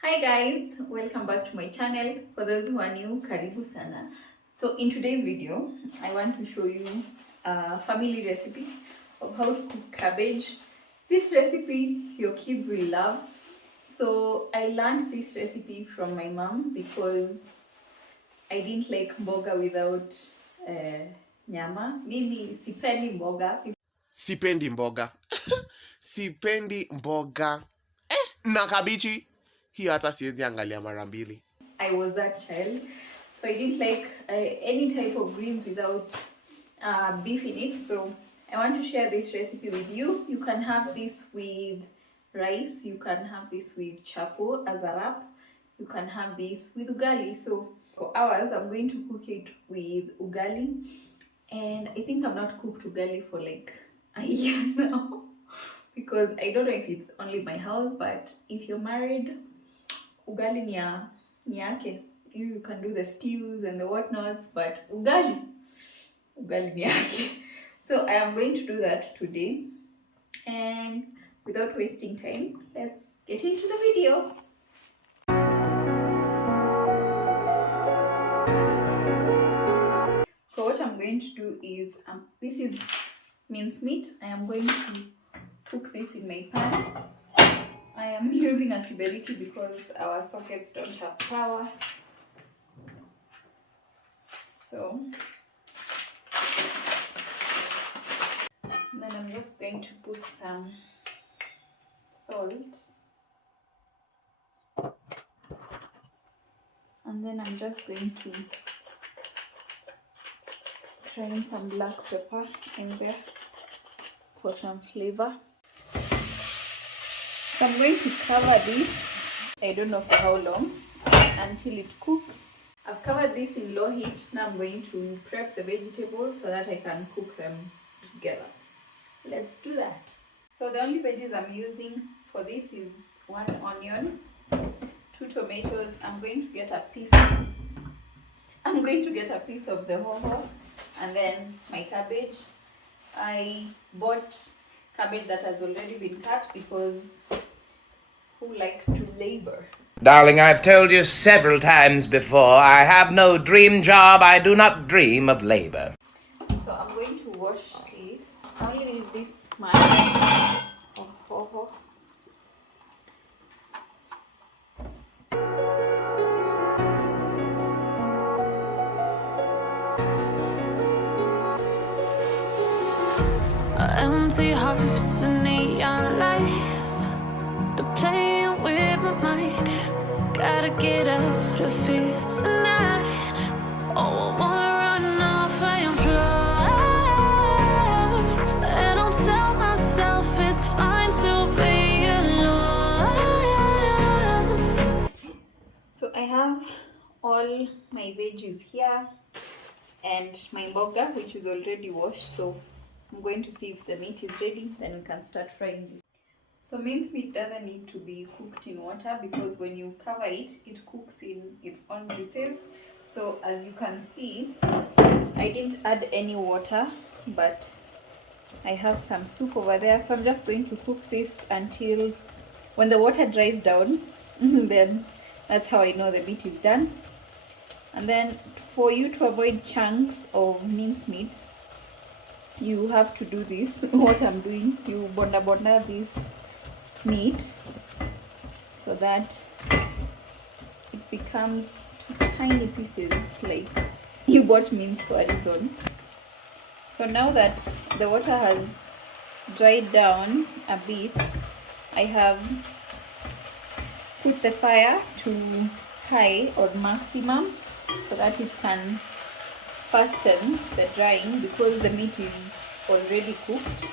Hi guys, welcome back to my channel. For those who are new, karibu sana. So in today's video, I want to show you a family recipe of how to cook cabbage. This recipe your kids will love. So I learned this recipe from my mom because I didn't like mboga without nyama. Mimi sipendi mboga. Sipendi mboga. Sipendi mboga. Na kabichi. Hiyo hata siwezi angalia mara mbili. I was that child, so I didn't like any type of greens without beef in it. So I want to share this recipe with you. You can have this with rice, you can have this with chapo as a wrap, you can have this with ugali. So for ours, I'm going to cook it with ugali, and I think I've not cooked ugali for like a year now because I don't know if it's only my house, but if you're married, ugali ni yake. You can do the stews and the whatnots, but ugali ni yake. So I am going to do that today, and without wasting time, let's get into the video. So what I'm going to do is, this is mincemeat. I am going to cook this in my pan. I am using a kiberiti because our sockets don't have power. So then I'm just going to put some salt, and then I'm just going to grind some black pepper in there for some flavor. So I'm going to cover this, I don't know for how long, until it cooks. I've covered this in low heat. Now I'm going to prep the vegetables so that I can cook them together. Let's do that. So the only veggies I'm using for this is 1 onion, 2 tomatoes. I'm going to get a piece of the hoho, and then my cabbage. I bought cabbage that has already been cut because who likes to labor? Darling, I've told you several times before, I have no dream job. I do not dream of labor. So I'm going to wash this. I only need this much of hoho. Empty hearts and neon lights, they're playing with my mind. Gotta get out of here tonight. Oh, I wanna run off and fly, and I'll tell myself it's fine to be alone. So I have all my veggies here and my mboga, which is already washed. So I'm going to see if the meat is ready, then we can start frying it. So mincemeat doesn't need to be cooked in water because when you cover it, it cooks in its own juices. So as you can see, I didn't add any water, but I have some soup over there. So I'm just going to cook this until when the water dries down, then that's how I know the meat is done. And then for you to avoid chunks of mincemeat, you have to do this. What I'm doing, you bonda this meat so that it becomes tiny pieces, like you bought mince for a reason. So now that the water has dried down a bit, I have put the fire to high or maximum so that it can fasten the drying because the meat is already cooked.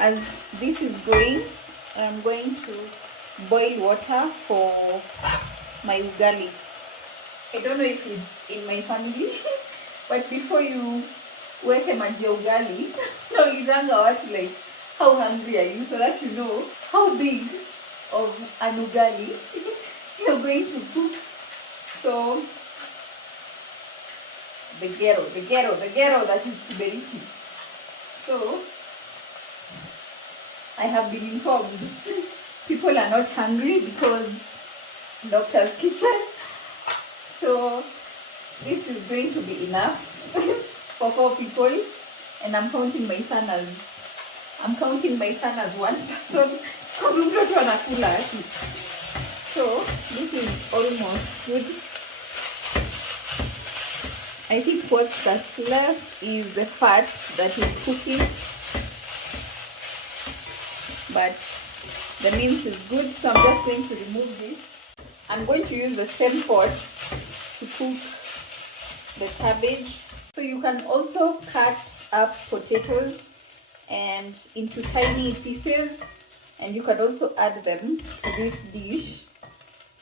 As this is going, I'm going to boil water for my ugali. I don't know if it's in my family, but before you weke maji ya ugali, naulizanga watu like, how hungry are you, so that you know how big of an ugali you're going to cook. So the ghetto, that is kiberiti. So I have been informed people are not hungry because doctor's kitchen. So this is going to be enough for 4 people, and I'm counting my son as one person because mtoto anakula ati. So this is almost good. I think what's left is the fat that is cooking, but the mince is good, so I'm just going to remove this. I'm going to use the same pot to cook the cabbage. So you can also cut up potatoes and into tiny pieces, and you can also add them to this dish.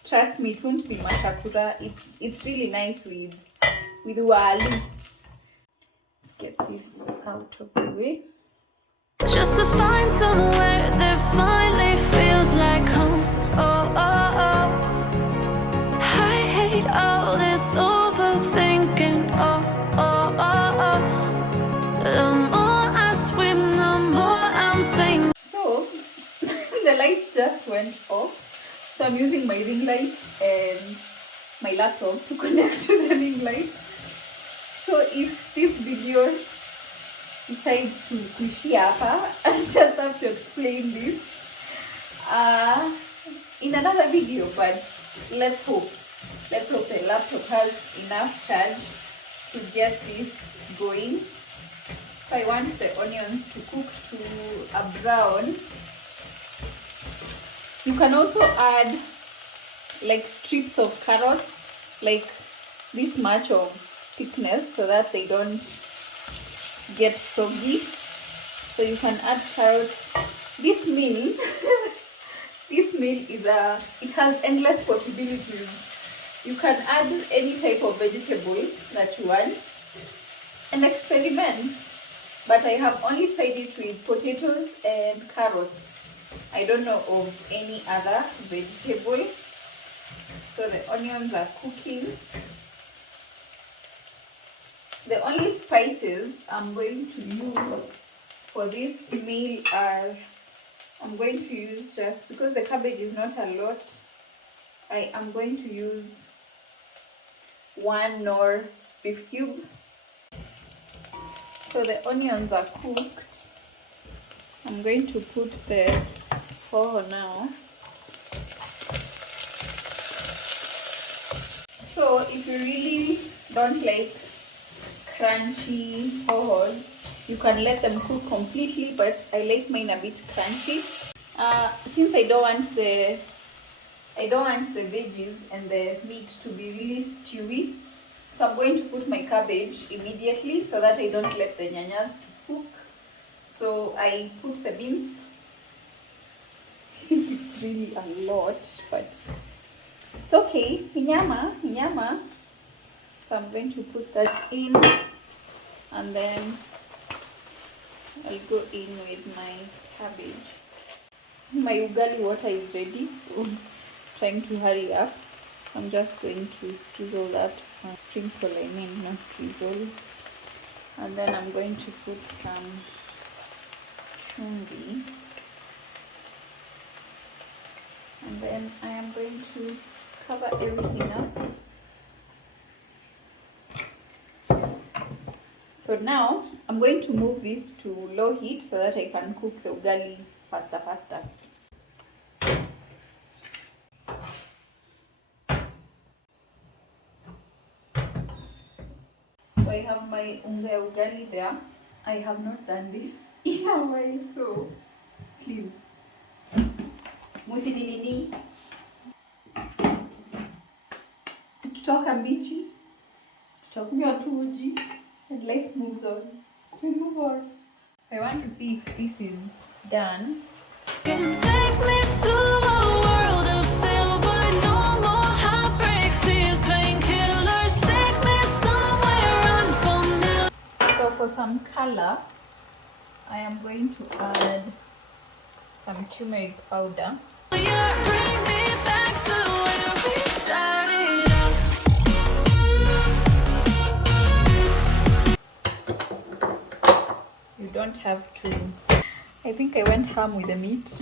Trust me, it won't be matakura. It's really nice with ugali. Let's get this out of the way. Just to find somewhere that finally feels like home. Oh, oh, oh. I hate all this overthinking. Oh, oh, oh, oh. The more I swim, the more I'm sinking. So the lights just went off. So I'm using my ring light and my laptop to connect to the ring light. So if this video decides to kuishia hapa, I just have to explain this in another video, but let's hope the laptop has enough charge to get this going. So I want the onions to cook to a brown. You can also add like strips of carrots, like this much of thickness, so that they don't get soggy. So you can add carrots. This meal this meal is it has endless possibilities. You can add any type of vegetable that you want and experiment, but I have only tried it with potatoes and carrots. I don't know of any other vegetable. So the onions are cooking. The only spices I'm going to use for this meal are, I'm going to use, just because the cabbage is not a lot, I am going to use 1 Knorr beef cube. So the onions are cooked. I'm going to put the hoho now. So if you really don't like crunchy hohos, you can let them cook completely, but I like mine a bit crunchy. Since I don't want the veggies and the meat to be really stewy, so I'm going to put my cabbage immediately so that I don't let the nyanyas to cook. So I put the beans. I think it's really a lot, but it's okay. Minyama. So I'm going to put that in, and then I'll go in with my cabbage. My ugali water is ready, so I'm trying to hurry up. I'm just going to drizzle that, sprinkle, not drizzle. And then I'm going to put some chumvi. And then I am going to cover everything up. So now I'm going to move this to low heat so that I can cook the ugali faster. So I have my ugali there. I have not done this in a while, so please. Musinini. Tukitoka mbichi, tutakunywa tu uji, and life moves on. We move on. So I want to see if this is done. Can take me to a world of silver, no more heartbreaks, tears, painkillers. Take me somewhere unfamiliar. So for some color, I am going to add some turmeric powder. Bring me back to where we started out. You don't have to. I think I went ham with the meat.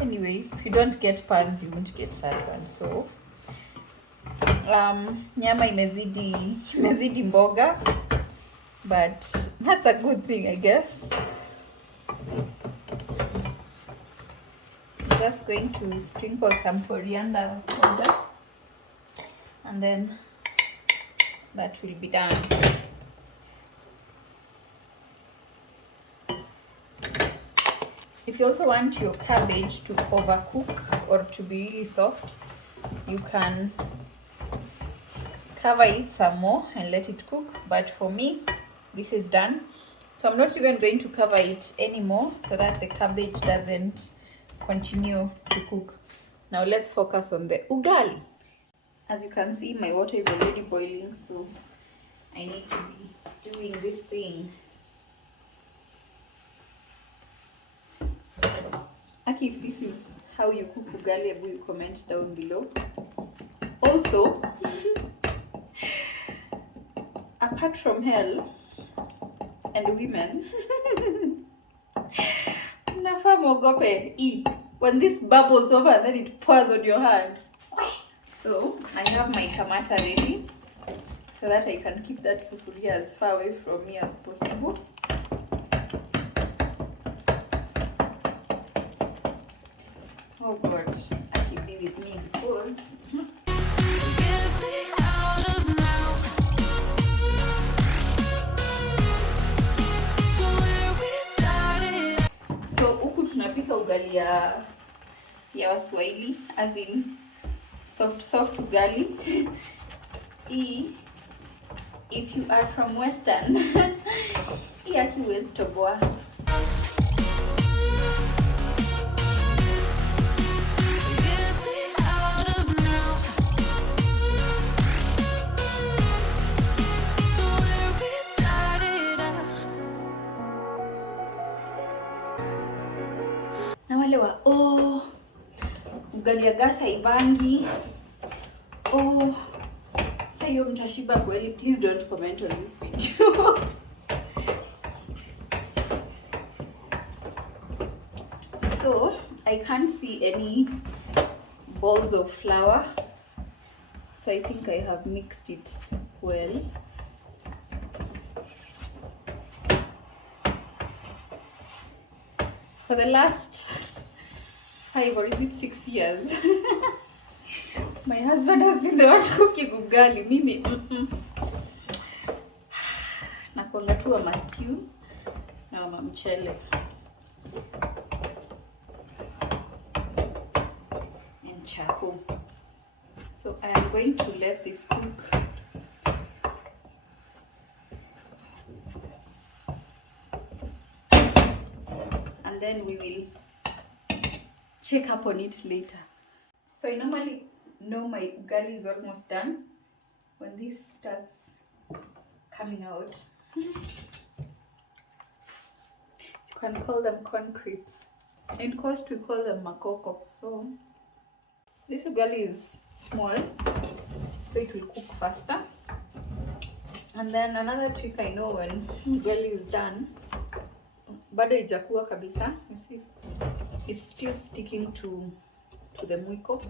Anyway, if you don't get pans, you won't get that one. So nyama imezidi mboga, but that's a good thing, I guess. I'm just going to sprinkle some coriander powder, and then that will be done. If you also want your cabbage to overcook or to be really soft, you can cover it some more and let it cook. But for me, this is done, so I'm not even going to cover it anymore so that the cabbage doesn't continue to cook. Now let's focus on the ugali. As you can see, my water is already boiling, so I need to be doing this thing. Aki, if this is how you cook ugali, you comment down below. Also, apart from hell and women, nafaa mwogope when this bubbles over and then it pours on your hand. So I have my kamata ready so that I can keep that sufuria as far away from me as possible. Oh God, Aki, be with me because so huku tunapika ugali ya Waswahili, as in soft ugali. If you are from Western, Aki huwezi toboa. Na wale wa ugali ya gas haibangi, sasa hiyo mtashiba kweli, please don't comment on this video. So I can't see any balls of flour, so I think I have mixed it well. For the last 5 or is it 6 years, my husband has been the one cooking ugali. Mimi nakwanga tu wa stew na wa mchele and charcoal. So I am going to let this cook. And then we will check up on it later. So I normally know my ugali is almost done when this starts coming out. You can call them corn crisps. In coast we call them makoko. So this ugali is small, so it will cook faster. And then another trick I know when ugali is done, bado ijakuwa kabisa, you see it's still sticking to the mwiko.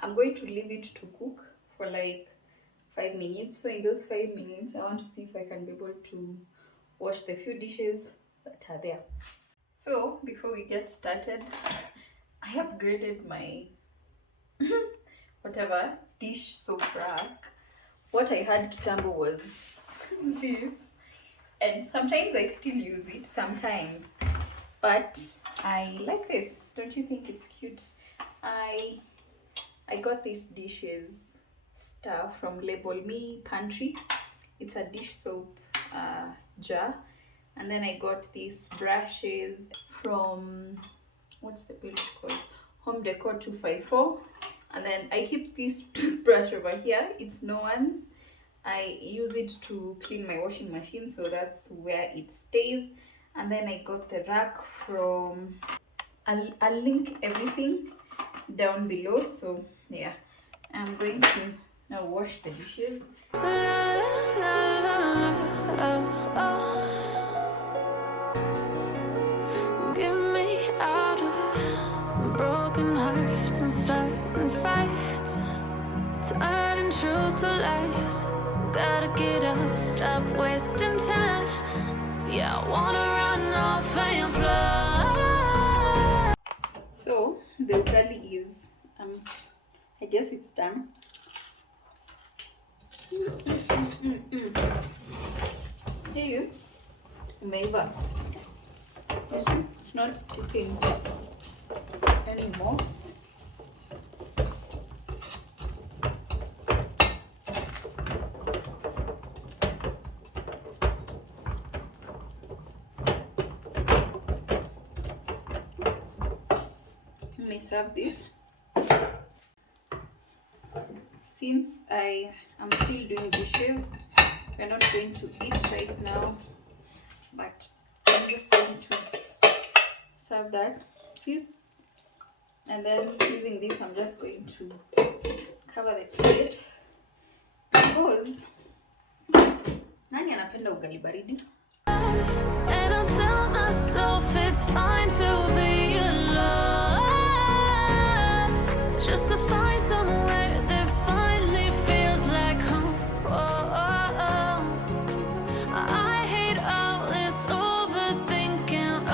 I'm going to leave it to cook for like 5 minutes. So in those 5 minutes I want to see if I can be able to wash the few dishes that are there. So before we get started, I upgraded my whatever dish soap rack. What I had kitambo was this, and sometimes I still use it sometimes, but I like this. Don't you think it's cute? I got this dishes stuff from Label Me Pantry. It's a dish soap jar. And then I got these brushes from, what's the page called? Home Decor 254. And then I keep this toothbrush over here. It's no one's. I use it to clean my washing machine, so that's where it stays. And then I got the rack from, I'll link everything down below. So yeah, I'm going to now wash the dishes. friends and starting fights, turning truth to lies. Gotta get up, stop wasting time. Yeah, I wanna run off and fly. So the ugali is, I guess it's done. Hey, umeiva. You see, it's not sticking anymore. Let me serve this. Since I am still doing dishes, we're not going to eat right now, but I'm just going to serve that. See? And then using this, I'm just going to cover the plate because nani anapenda ugali baridi? And I'll tell myself it's fine to be alone, just to find somewhere that finally feels like home. I hate all this overthinking.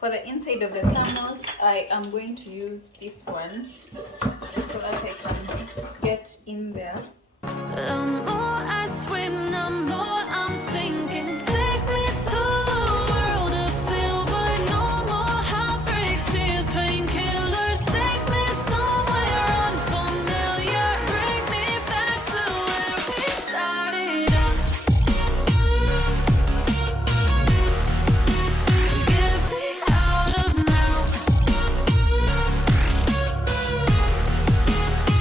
For the inside of the thermos, I am going to use this one so that I can get in there. The more I swim, the more I'm sinking. Take me to a world of silver. No more heartbreaks, tears, painkillers. Take me somewhere unfamiliar. Bring me back to where we started out. Get me out of now.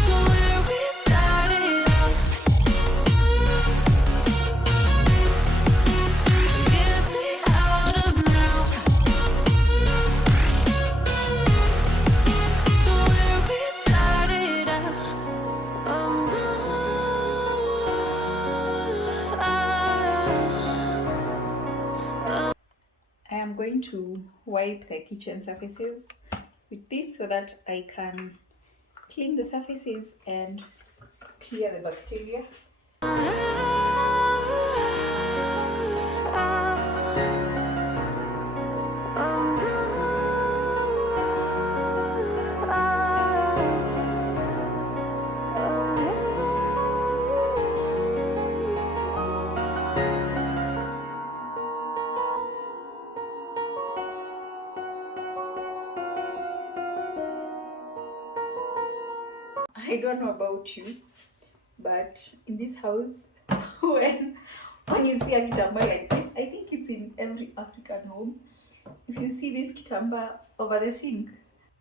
To where we started out. Get me out of now. To where we started out. I am going to wipe the kitchen surfaces with this so that I can clean the surfaces and clear the bacteria. I don't know about you, but in this house, when you see a kitamba like this, I think it's in every African home. If you see this kitamba over the sink,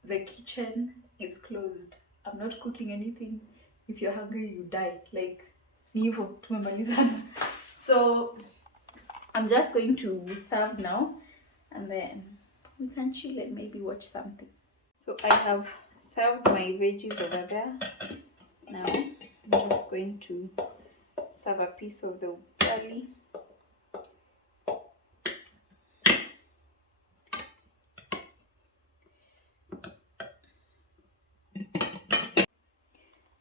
the kitchen is closed. I'm not cooking anything. If you're hungry, you die. Like, ni hivyo, tumemalizana. So I'm just going to serve now, and then we can chill and maybe watch something. So I have served my veggies over there. Now I'm just going to serve a piece of the ugali.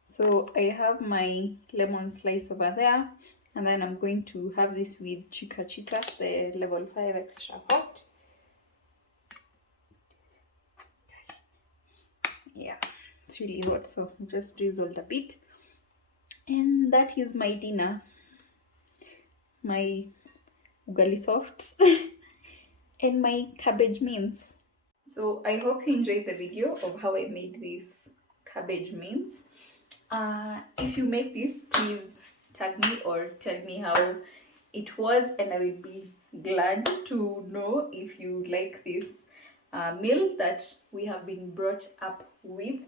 So I have my lemon slice over there, and then I'm going to have this with chica chica, the level 5 extra hot. Yeah, it's really hot, so just drizzled a bit. And that is my dinner, my ugali softs and my cabbage mince. So I hope you enjoyed the video of how I made this cabbage mince. If you make this, please tag me or tell me how it was, and I will be glad to know if you like this meal that we have been brought up with.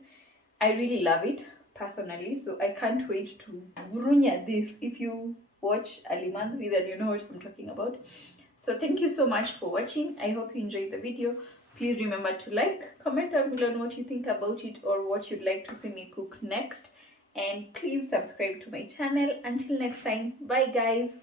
I really love it personally, so I can't wait to vurunya this. If you watch Alimanthri, then you know what I'm talking about. So thank you so much for watching. I hope you enjoyed the video. Please remember to like, comment down below on what you think about it or what you'd like to see me cook next. And please subscribe to my channel. Until next time, bye guys.